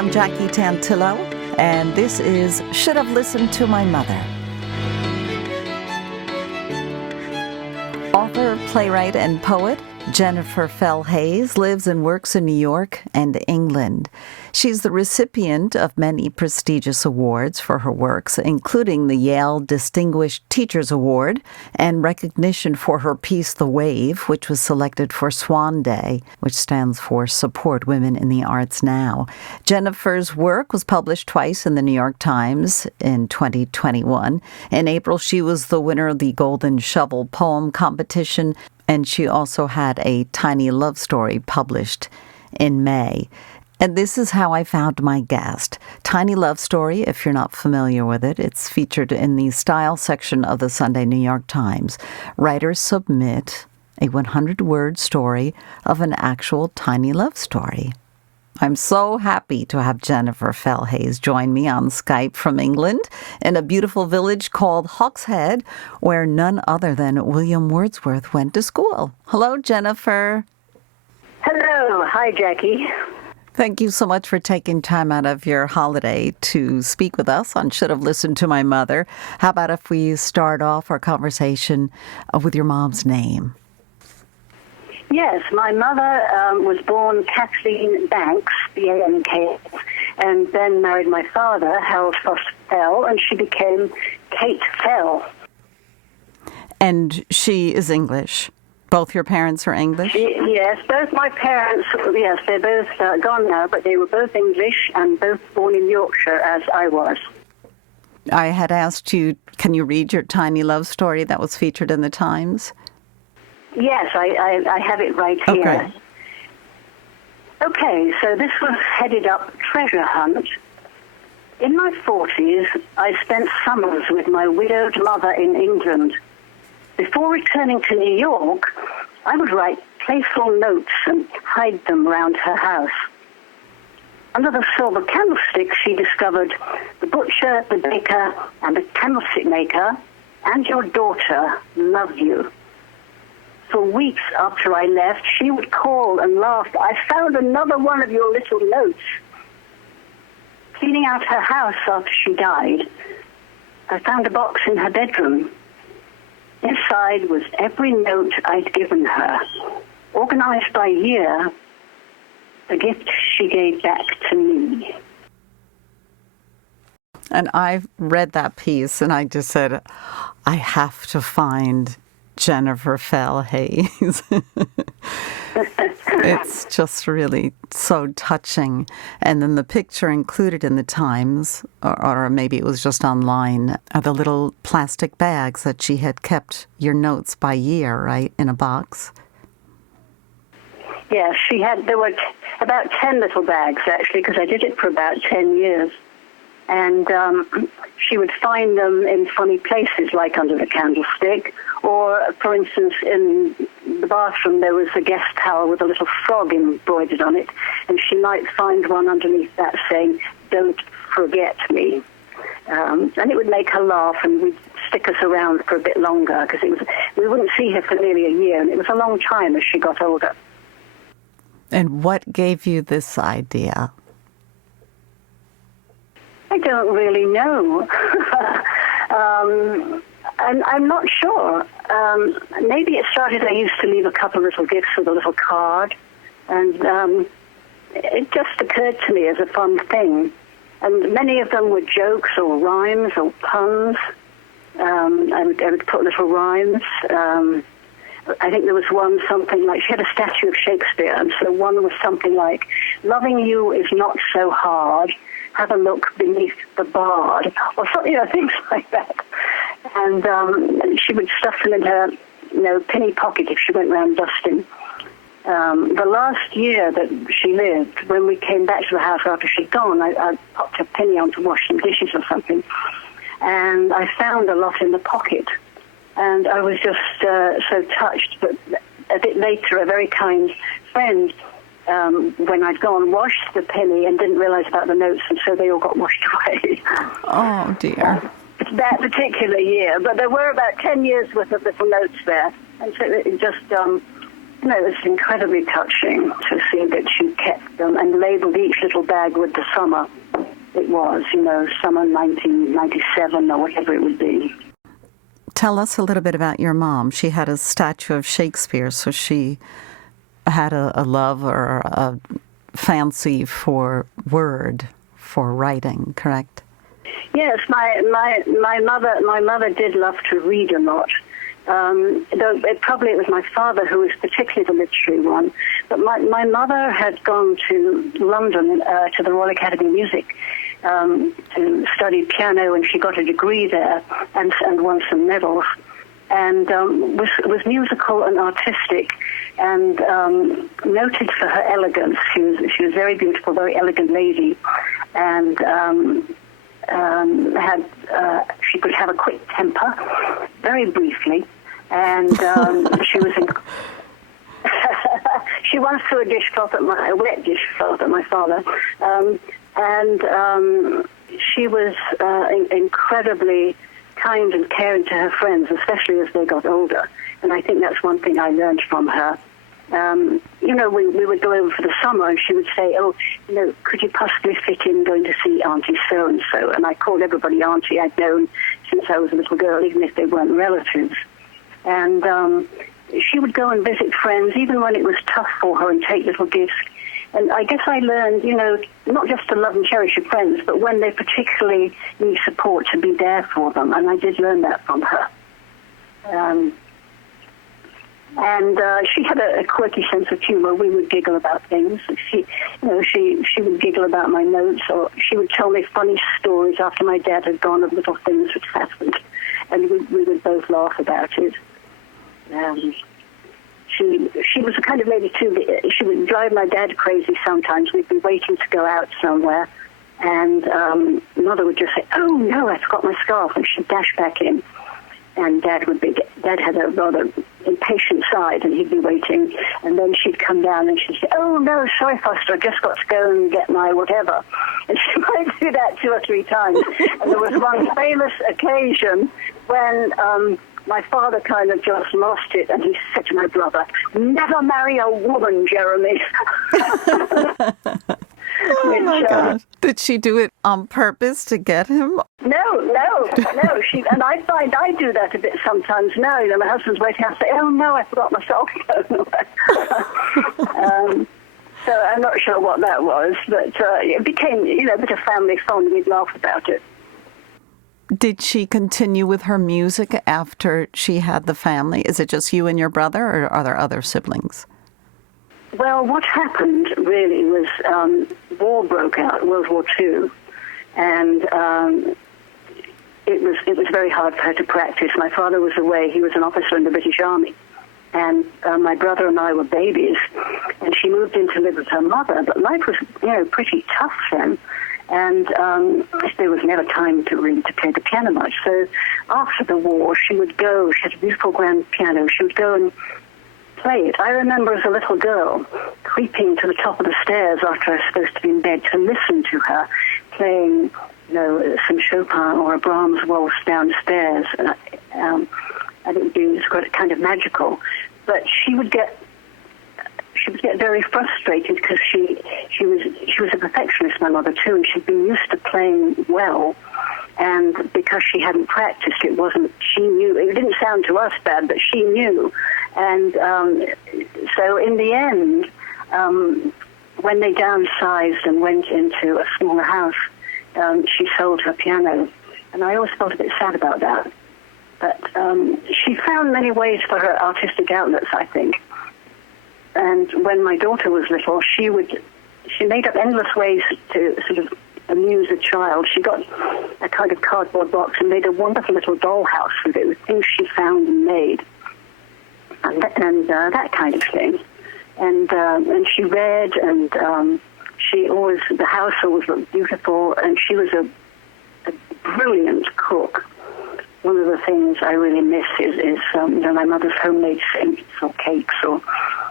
am Jackie Tantillo, and this is Should Have Listened to My Mother. Author, playwright, and poet Jennifer Fell Hayes lives and works in New York and England. She's the recipient of many prestigious awards for her works, including the Yale Distinguished Teachers Award and recognition for her piece The Wave, which was selected for Swan Day, which stands for Support Women in the Arts Now. Jennifer's work was published twice in the New York Times in 2021. In April, she was the winner of the Golden Shovel Poem Competition, and she also had a tiny love story published in May. And this is how I found my guest. Tiny Love Story, if you're not familiar with it, it's featured in the style section of the Sunday New York Times. Writers submit a 100-word story of an actual tiny love story. I'm so happy to have Jennifer Fell Hayes join me on Skype from England in a beautiful village called Hawkshead, where none other than William Wordsworth went to school. Hello, Jennifer. Hello. Hi, Jackie. Thank you so much for taking time out of your holiday to speak with us on Should Have Listened to My Mother. How about if we start off our conversation with your mom's name? Yes, my mother was born Kathleen Banks, B-A-N-K, and then married my father, Harold Foster Fell, and she became Kate Fell. And she is English? Both your parents are English? Yes, both my parents, yes, they're both gone now, but they were both English and both born in Yorkshire, as I was. I had asked you, can you read your tiny love story that was featured in the Times? Yes, I have it right here. Okay, so this was headed up Treasure Hunt. In my 40s, I spent summers with my widowed mother in England. Before returning to New York, I would write playful notes and hide them round her house. Under the silver candlestick, she discovered the butcher, the baker, and the candlestick maker, and your daughter love you. For weeks after I left, she would call and laugh, I found another one of your little notes. Cleaning out her house after she died, I found a box in her bedroom. Inside was every note I'd given her, organized by year, the gift she gave back to me. And I read that piece and I just said, I have to find Jennifer Fell Hayes. It's just really so touching. And then the picture included in the Times, or maybe it was just online, are the little plastic bags that she had kept your notes by year, right, in a box? Yes, there were about 10 little bags, actually, because I did it for about 10 years. And she would find them in funny places, like under the candlestick, or, for instance, in the bathroom there was a guest towel with a little frog embroidered on it, and she might find one underneath that saying, "Don't forget me." And it would make her laugh, and we'd stick us around for a bit longer, because we wouldn't see her for nearly a year, and it was a long time as she got older. And what gave you this idea? I don't really know. I'm not sure. Maybe it started, I used to leave a couple of little gifts with a little card, and it just occurred to me as a fun thing. And many of them were jokes or rhymes or puns. I would put little rhymes. I think there was one something like, she had a statue of Shakespeare, and so one was something like, "Loving you is not so hard. Have a look beneath the bard," or something, things like that. And she would stuff them in her, penny pocket if she went round dusting. The last year that she lived, when we came back to the house after she'd gone, I popped a penny on to wash some dishes or something, and I found a lot in the pocket. And I was just so touched. But a bit later, a very kind friend, when I'd gone, washed the penny and didn't realize about the notes, and so they all got washed away. Oh, dear. That particular year. But there were about 10 years worth of little notes there. And so it just it was incredibly touching to see that she kept them and labeled each little bag with the summer it was, summer 1997 or whatever it would be. Tell us a little bit about your mom. She had a statue of Shakespeare, so she had a love or a fancy for writing, correct? Yes, my mother did love to read a lot. Though it was my father who was particularly the literary one. But my mother had gone to London to the Royal Academy of Music to study piano, and she got a degree there and won some medals, and was musical and artistic, and noted for her elegance. She was very beautiful, very elegant lady, and she could have a quick temper, very briefly, and she was. She once threw a wet dishcloth at my father, and she was incredibly kind and caring to her friends, especially as they got older. And I think that's one thing I learned from her. We would go over for the summer, and she would say, could you possibly fit in going to see Auntie so-and-so? And I called everybody Auntie. I'd known since I was a little girl, even if they weren't relatives. And she would go and visit friends, even when it was tough for her, and take little gifts. And I guess I learned, not just to love and cherish your friends, but when they particularly need support, to be there for them. And I did learn that from her. And she had a quirky sense of humor. We would giggle about things. She would giggle about my notes, or she would tell me funny stories after my dad had gone of little things which happened, and we would both laugh about it. She was the kind of lady too. She would drive my dad crazy sometimes. We'd be waiting to go out somewhere, and Mother would just say, "Oh no, I forgot my scarf," and she'd dash back in. And Dad had a rather impatient side, and he'd be waiting, and then she'd come down and she'd say, "Oh no, sorry, Foster, I just got to go and get my whatever." And she might do that 2 or 3 times. And there was one famous occasion when my father kind of just lost it, and he said to my brother, "Never marry a woman, Jeremy." Oh my gosh. Did she do it on purpose to get him? No. And I find I do that a bit sometimes now. My husband's waiting, I say, "Oh no, I forgot my cell phone." So I'm not sure what that was, but it became, a bit of family fun. We'd laugh about it. Did she continue with her music after she had the family? Is it just you and your brother, or are there other siblings? Well, what happened really was war broke out, World War II, and it was very hard for her to practice. My father was away; he was an officer in the British Army, and my brother and I were babies, and she moved in to live with her mother. But life was, pretty tough then, and there was never time to play the piano much. So after the war, she would go. She had a beautiful grand piano. She would go and play it. I remember as a little girl creeping to the top of the stairs after I was supposed to be in bed to listen to her playing, some Chopin or a Brahms waltz downstairs, and it would be kind of magical. But she would get very frustrated because she was a perfectionist, my mother too, and she'd been used to playing well. And because she hadn't practiced, she knew, it didn't sound to us bad, but she knew. And so in the end, when they downsized and went into a smaller house, she sold her piano. And I always felt a bit sad about that. But she found many ways for her artistic outlets, I think. And when my daughter was little, she made up endless ways to sort of amuse a child. She got a kind of cardboard box and made a wonderful little dollhouse with it, with things she found and made, and that kind of thing. And she read, and the house always looked beautiful, and she was a brilliant cook. One of the things I really miss is my mother's homemade sweets or cakes, or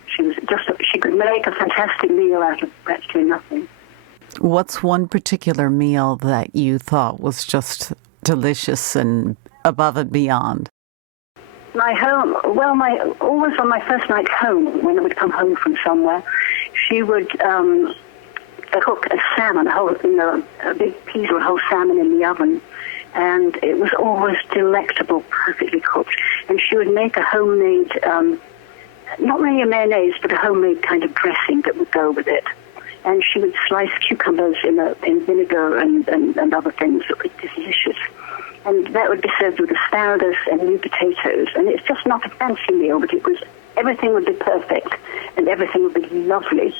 she could make a fantastic meal out of practically nothing. What's one particular meal that you thought was just delicious and above and beyond? My home, well, always on my first night home, when I would come home from somewhere, she would cook a salmon, a big piece of whole salmon in the oven, and it was always delectable, perfectly cooked. And she would make a homemade, not really a mayonnaise, but a homemade kind of dressing that would go with it. And she would slice cucumbers in vinegar and other things that were delicious. And that would be served with asparagus and new potatoes. And it's just not a fancy meal, but everything would be perfect, and everything would be lovely.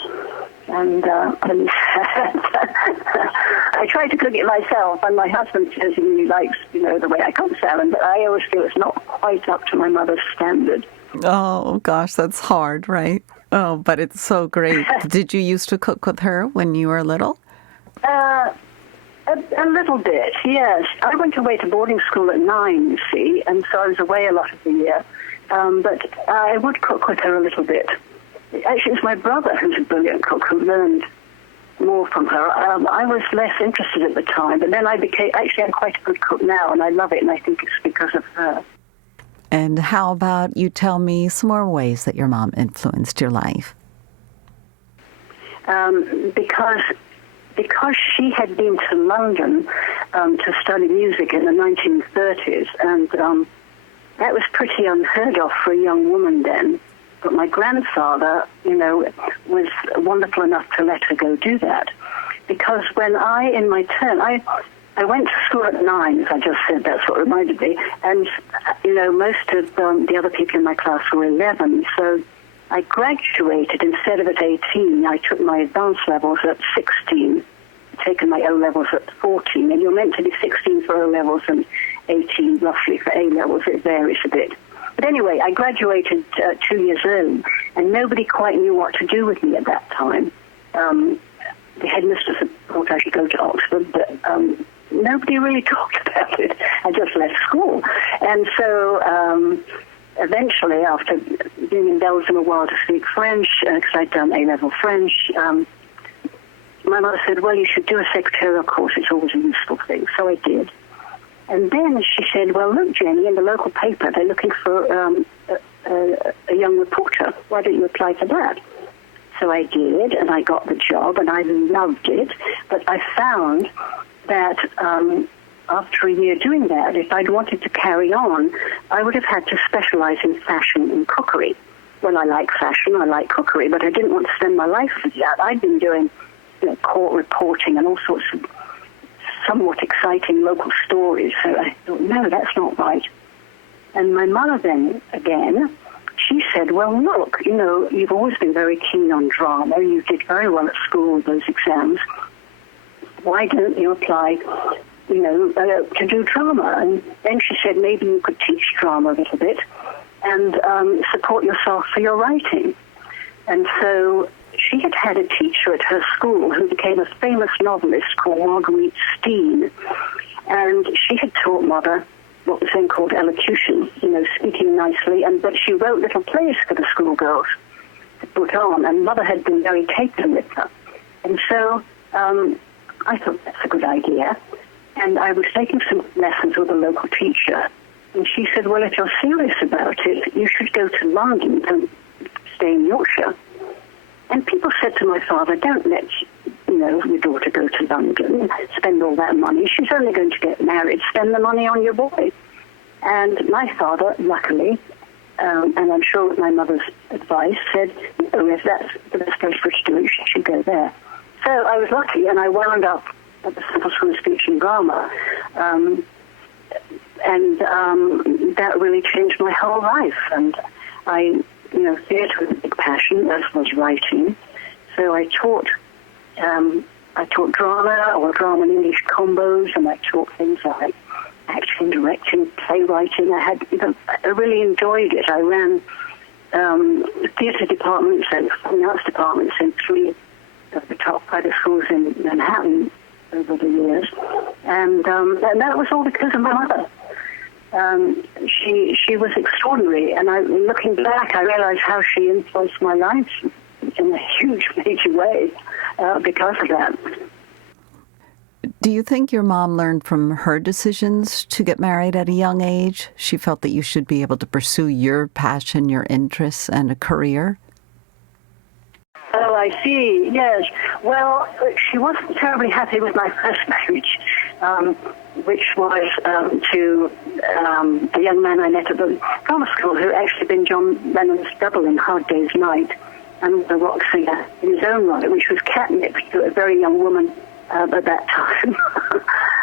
And I try to cook it myself, and my husband says he really likes, the way I cook salmon, but I always feel it's not quite up to my mother's standard. Oh, gosh, that's hard, right? Oh, but it's so great. Did you used to cook with her when you were little? A little bit, yes. I went away to boarding school at 9, you see, and so I was away a lot of the year. But I would cook with her a little bit. Actually, it's my brother who's a brilliant cook who learned more from her. I was less interested at the time, but then I'm quite a good cook now, and I love it, and I think it's because of her. And how about you tell me some more ways that your mom influenced your life? Because she had been to London to study music in the 1930s, and that was pretty unheard of for a young woman then. But my grandfather, was wonderful enough to let her go do that. Because when in my turn, I went to school at 9, as I just said, that's what reminded me, and, most of the other people in my class were 11, so I graduated instead of at 18. I took my advanced levels at 16, taken my O-levels at 14, and you're meant to be 16 for O-levels and 18 roughly for A-levels. It varies a bit. But anyway, I graduated 2 years early, and nobody quite knew what to do with me at that time. The headmistress had thought I should go to Oxford, but nobody really talked about it. I just left school. And so eventually, after being in Belgium a while to speak French, because I'd done A-level French, my mother said, well, you should do a secretarial course. It's always a useful thing. So I did. And then she said, well, look, Jenny, in the local paper, they're looking for a young reporter. Why don't you apply for that? So I did, and I got the job, and I loved it. But I found that after a year doing that, if I'd wanted to carry on, I would have had to specialize in fashion and cookery. Well, I like fashion, I like cookery, but I didn't want to spend my life with that. I'd been doing court reporting and all sorts of somewhat exciting local stories. So I thought, no, that's not right. And my mother then, again, she said, well, look, you've always been very keen on drama. You did very well at school with those exams. Why don't you apply, to do drama? And then she said, maybe you could teach drama a little bit and support yourself for your writing. And so she had a teacher at her school who became a famous novelist called Marguerite Steen. And she had taught Mother what was then called elocution, speaking nicely, but she wrote little plays for the schoolgirls to put on, and Mother had been very taken with her. And so I thought that's a good idea. And I was taking some lessons with a local teacher, and she said, well, if you're serious about it, you should go to London and stay in Yorkshire. And people said to my father, don't let your daughter go to London, spend all that money. She's only going to get married. Spend the money on your boy. And my father, luckily, and I'm sure with my mother's advice, said, if that's the best place for her to do it, she should go there. So I was lucky, and I wound up at the Central School of Speech and Drama. And that really changed my whole life. And theatre was a big passion, as was writing. So I taught drama or drama and English combos, and I taught things like acting, directing, playwriting. I really enjoyed it. I ran theatre departments and fine arts departments in 3 of the top private schools in Manhattan over the years, and that was all because of my mother. She was extraordinary, and looking back, I realized how she influenced my life in a huge, major way because of that. Do you think your mom learned from her decisions to get married at a young age? She felt that you should be able to pursue your passion, your interests, and a career? Oh, I see. Yes. Well, she wasn't terribly happy with my first marriage, which was to a young man I met at the drama school who had actually been John Lennon's double in Hard Day's Night and the rock singer in his own right, which was catnip to a very young woman at that time.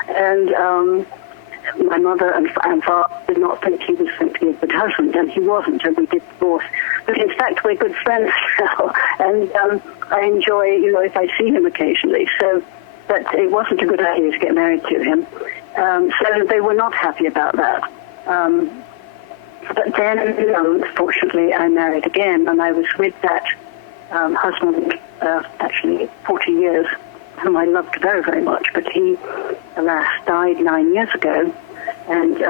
And my mother and father did not think he was going to be a good husband, and he wasn't, and we did divorce. But in fact, we're good friends now, and I enjoy, if I see him occasionally. So, but it wasn't a good idea to get married to him. So they were not happy about that. But then, fortunately, I married again, and I was with that husband actually 40 years, whom I loved very, very much. But he, alas, died 9 years ago, and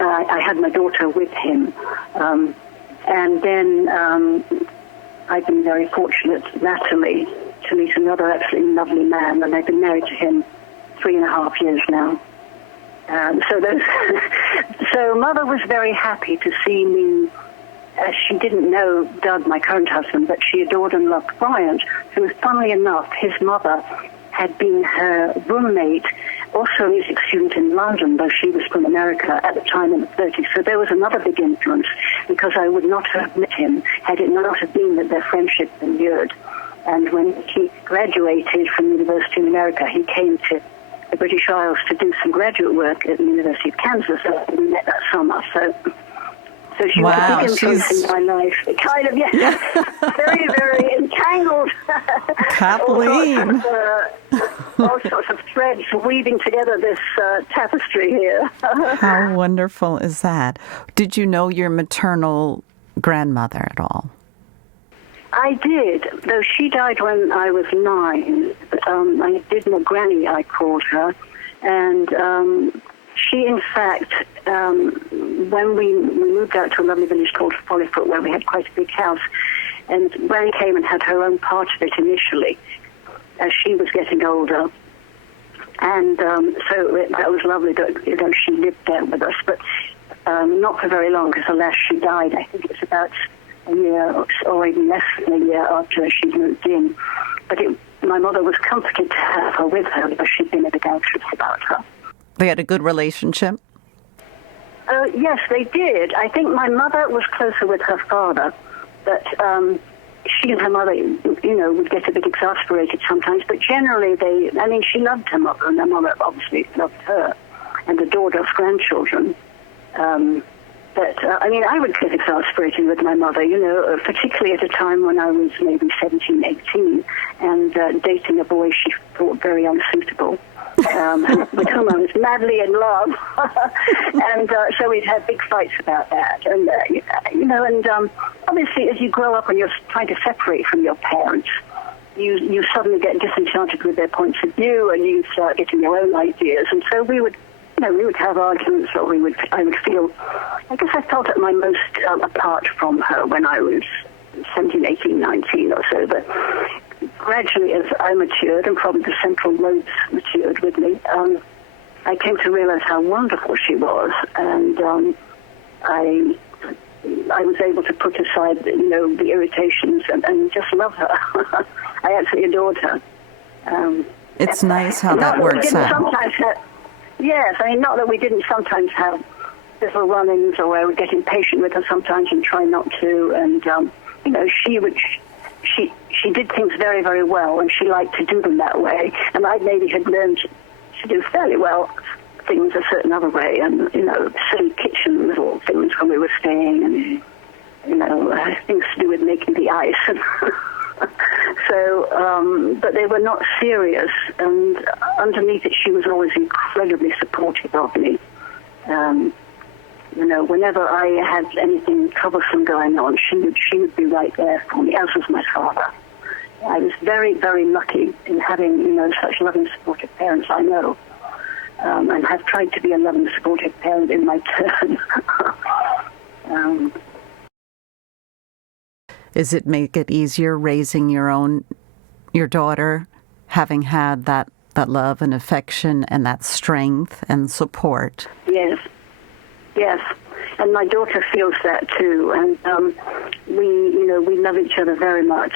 I had my daughter with him. And then I've been very fortunate latterly to meet another absolutely lovely man, and I've been married to him 3.5 years now. So Mother was very happy to see me. She didn't know Doug, my current husband, but she adored and loved Bryant, who, funnily enough, his mother had been her roommate, also a music student in London, though she was from America at the time in the 30s. So there was another big influence, because I would not have met him had it not have been that their friendship endured. And when he graduated from University in America, he came to the British Isles to do some graduate work at the University of Kansas, and we met that summer. So she was a big influence in my life. Kind of, yes. Very, very entangled. Kathleen. All sorts of threads weaving together this tapestry here. How wonderful is that? Did you know your maternal grandmother at all? I did, though she died when I was 9. I did know Granny, I called her. And she, in fact, when we moved out to a lovely village called Follyfoot, where we had quite a big house, and Granny came and had her own part of it initially, as she was getting older. And so that was lovely that, she lived there with us, but not for very long, because alas, she died. I think it was about a year or even less than a year after she moved in. But my mother was comforted to have her with her, because she'd been a bit anxious about her. They had a good relationship? Yes, they did. I think my mother was closer with her father, but she and her mother, would get a bit exasperated sometimes, but generally she loved her mother, and her mother obviously loved her and adored us grandchildren. But I would get exasperated with my mother, particularly at a time when I was maybe 17, 18, and dating a boy she thought very unsuitable. With whom I was madly in love, and so we'd had big fights about that. And obviously, as you grow up and you're trying to separate from your parents, you suddenly get disenchanted with their points of view, and you start getting your own ideas. And so we would have arguments, or I would feel, I guess I felt at my most apart from her when I was 17, 18, 19 or so, but gradually, as I matured, and probably the central lobes matured with me, I came to realize how wonderful she was, and I was able to put aside, the irritations and just love her. I absolutely adored her. It's nice how that works out. Yes, not that we didn't sometimes have little run-ins, or I would get impatient with her sometimes and try not to, and she did things very, very well, and she liked to do them that way. And I maybe had learned to do fairly well things a certain other way, and, silly kitchen little things when we were staying, and, things to do with making the ice. So, but they were not serious, and underneath it, she was always incredibly supportive of me. Whenever I had anything troublesome going on, she would be right there for me, as was my father. I was very, very lucky in having, such loving, supportive parents, I know, and have tried to be a loving, supportive parent in my turn. Does it make it easier raising your daughter, having had that that love and affection and that strength and support. Yes, yes. And my daughter feels that too. And we love each other very much.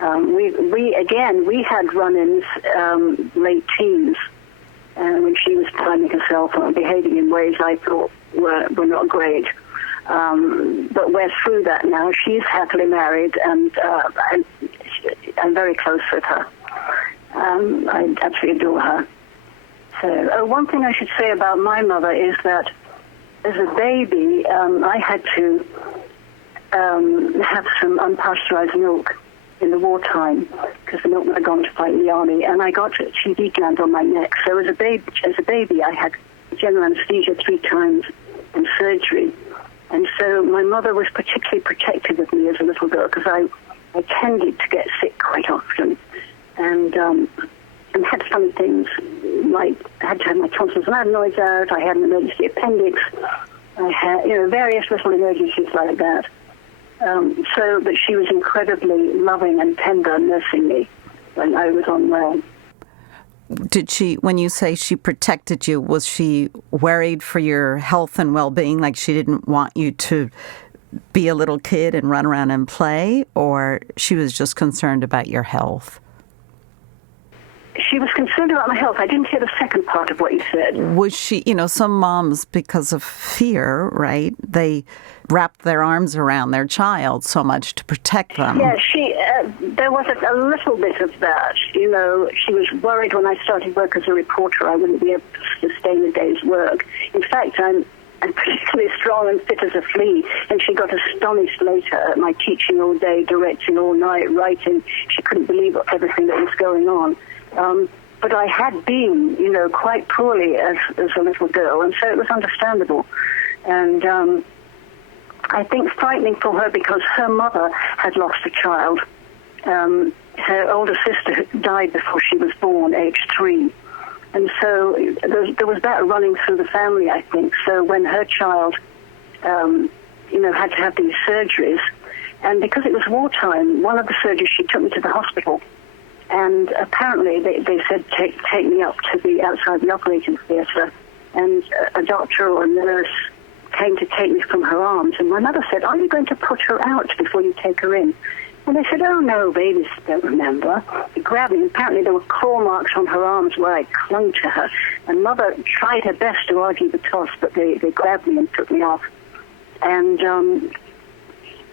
We had run-ins late teens, when she was timing herself and behaving in ways I thought were not great. But we're through that now. She's happily married, and I'm very close with her. I absolutely adore her. So, one thing I should say about my mother is that as a baby, I had to have some unpasteurized milk in the wartime because the milkman had gone to fight in the army, and I got a TB gland on my neck. So as a baby, I had general anesthesia 3 times and surgery. And so my mother was particularly protective of me as a little girl because I tended to get sick quite often, and had funny things like I had to have my tonsils and adenoids out. I had an emergency appendix. I had various little emergencies like that. But she was incredibly loving and tender, nursing me when I was unwell. Did she, when you say she protected you, was she worried for your health and well-being, like she didn't want you to be a little kid and run around and play, or she was just concerned about your health? She was concerned about my health. I didn't hear the second part of what you said. Was she, some moms, because of fear, right, they wrap their arms around their child so much to protect them. Yeah, there was a little bit of that. She was worried when I started work as a reporter I wouldn't be able to sustain a day's work. In fact, I'm particularly strong and fit as a flea, and she got astonished later at my teaching all day, directing all night, writing. She couldn't believe everything that was going on. But I had been, quite poorly as a little girl, and so it was understandable. And I think frightening for her because her mother had lost a child. Her older sister died before she was born, age 3. And so there was that running through the family, I think. So when her child, had to have these surgeries, and because it was wartime, one of the surgeries, she took me to the hospital. And apparently they said, take me up to the outside the operating theatre. And a doctor or a nurse came to take me from her arms. And my mother said, are you going to put her out before you take her in? And they said, oh, no, babies don't remember. They grabbed me. Apparently there were claw marks on her arms where I clung to her. And Mother tried her best to argue the toss, but they grabbed me and took me off. And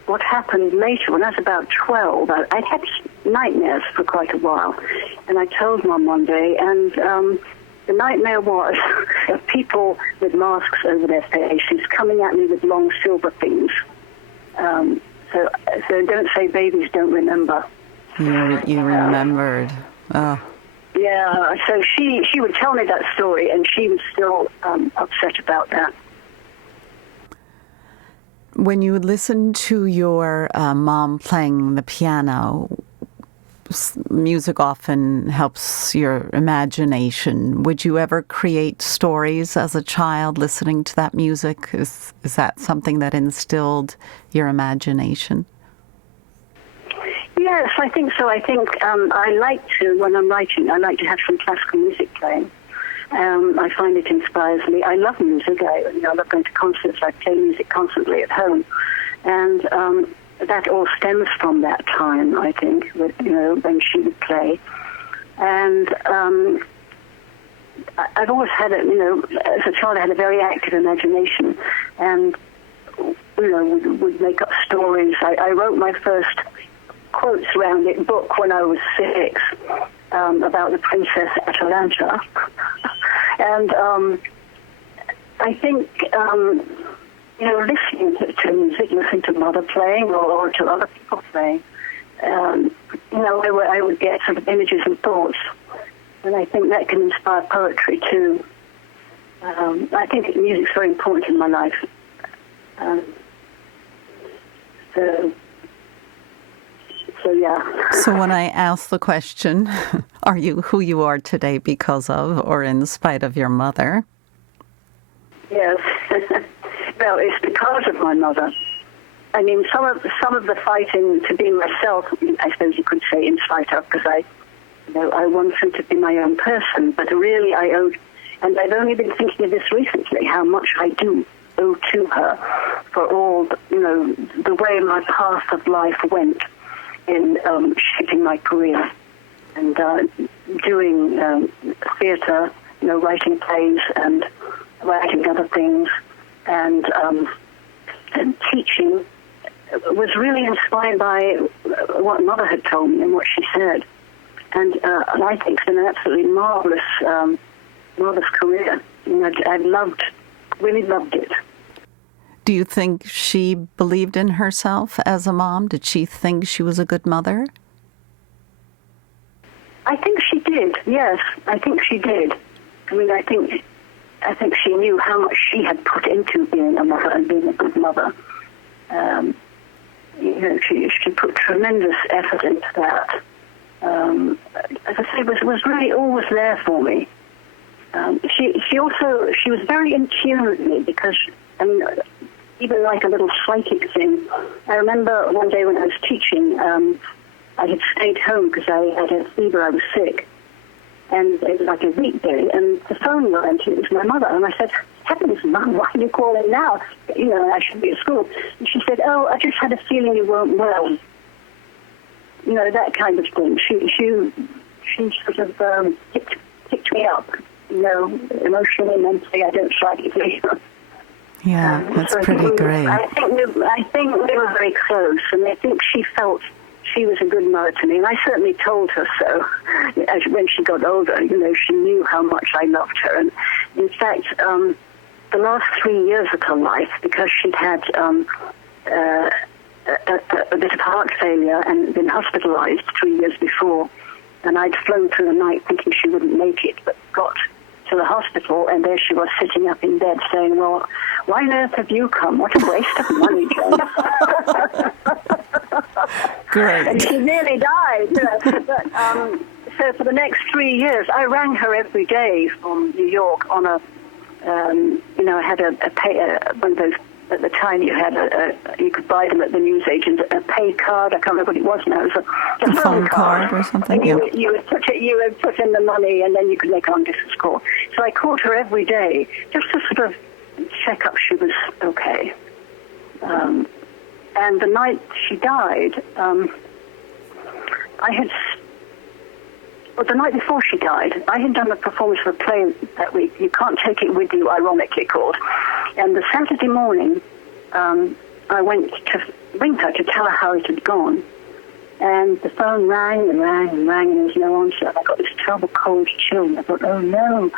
what happened later, when I was about 12, I'd had nightmares for quite a while. And I told Mum one day, and the nightmare was of people with masks over their faces coming at me with long silver things. So don't say babies don't remember. You remembered. Oh. Yeah, so she would tell me that story, and she was still upset about that. When you would listen to your mom playing the piano, music often helps your imagination. Would you ever create stories as a child listening to that music? Is that something that instilled your imagination? Yes, I think so. I think I like to, when I'm writing, I like to have some classical music playing. I find it inspires me. I love music. I love going to concerts. I play music constantly at home. And that all stems from that time, I think, when she would play. And I've always had as a child, I had a very active imagination. And, would make up stories. I wrote my first quotes around it book when I was 6 about the princess Atalanta. And I think, listening to music, listening to Mother playing or to other people playing, I would get sort of images and thoughts. And I think that can inspire poetry too. I think music's very important in my life. So yeah. So when I ask the question, are you who you are today because of or in spite of your mother? Yes. Well, it's because of my mother. I mean, some of the fighting to be myself, I suppose you could say in spite of, because I want him to be my own person, but really I owed, and I've only been thinking of this recently, how much I do owe to her for all, the way my path of life went in shaping my career and doing theatre, writing plays and writing other things, and teaching was really inspired by what Mother had told me and what she said. And I think it's been an absolutely marvelous career. I really loved it. Do you think she believed in herself as a mom? Did she think she was a good mother? I think she did, yes. I think she did. I think she knew how much she had put into being a mother and being a good mother. She put tremendous effort into that. As I say, was really always there for me. She was very in tune with me because, even like a little psychic thing. I remember one day when I was teaching, I had stayed home because I had a fever, I was sick. And it was like a weekday, and the phone rang, and it was my mother. And I said, "Heavens, Mum, why are you calling now? I should be at school." And she said, "Oh, I just had a feeling you weren't well." That kind of thing. She sort of picked me up, emotionally, mentally, I don't psychically. Yeah, that's pretty great. I think we were very close, and I think she felt she was a good mother to me, and I certainly told her so. When she got older, she knew how much I loved her. And in fact, the last 3 years of her life, because she'd had a bit of heart failure and been hospitalized 3 years before, and I'd flown through the night thinking she wouldn't make it, but got to the hospital, and there she was sitting up in bed saying, "Well, why on earth have you come? What a waste of money, Jane." Great. And she nearly died. But, so for the next 3 years, I rang her every day from New York on a, I had one of those, at the time you had you could buy them at the newsagent, a pay card. I can't remember what it was now. It was a phone card or something. You would put in the money, and then you could make a long-distance call. So I called her every day just to sort of check up she was okay. And the night she died, the night before she died, I had done a performance of a play that week, You Can't Take It With You, ironically called. And the Saturday morning, I went to ring her to tell her how it had gone. And the phone rang and rang and rang, and there was no answer. I got this terrible cold chill, and I thought, oh no.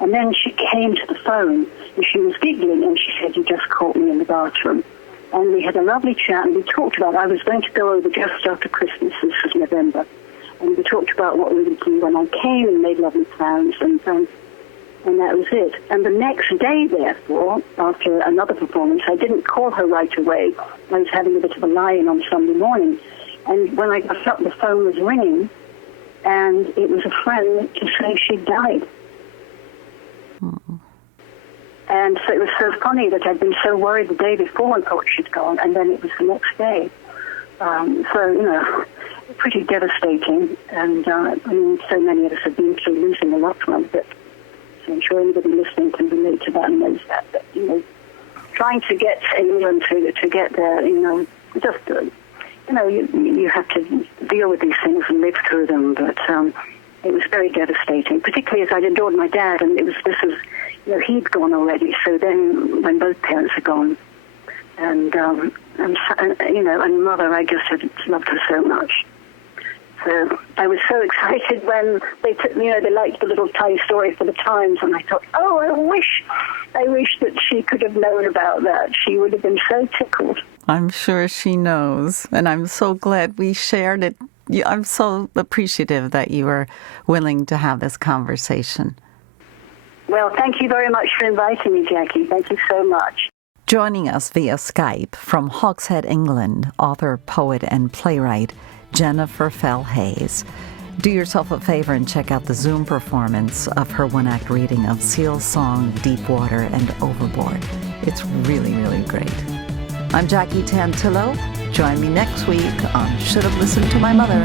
And then she came to the phone, and she was giggling, and she said, "You just caught me in the bathroom." And we had a lovely chat, and we talked about, I was going to go over just after Christmas, this was November, and we talked about what we would do when I came and made lovely plans, and that was it. And the next day, therefore, after another performance, I didn't call her right away. I was having a bit of a lie-in on Sunday morning, and when I got up, the phone was ringing, and it was a friend to say she'd died. And so it was so funny that I'd been so worried the day before and thought she'd gone, and then it was the next day. Pretty devastating. And so many of us have been through losing a loved one, but I'm sure anybody listening can relate to that and knows that. But, trying to get England to get there, just, you have to deal with these things and live through them. But it was very devastating, particularly as I'd adored my dad, and he'd gone already. So then, when both parents are gone, and Mother, I just had loved her so much. So I was so excited when they took, they liked the little tiny story for the Times, and I thought, oh, I wish that she could have known about that. She would have been so tickled. I'm sure she knows, and I'm so glad we shared it. I'm so appreciative that you were willing to have this conversation. Well, thank you very much for inviting me, Jackie. Thank you so much. Joining us via Skype from Hawkshead, England, author, poet, and playwright Jennifer Fell Hayes. Do yourself a favor and check out the Zoom performance of her one-act reading of Seal's song, Deep Water and Overboard. It's really, really great. I'm Jackie Tantillo. Join me next week on Should Have Listened to My Mother.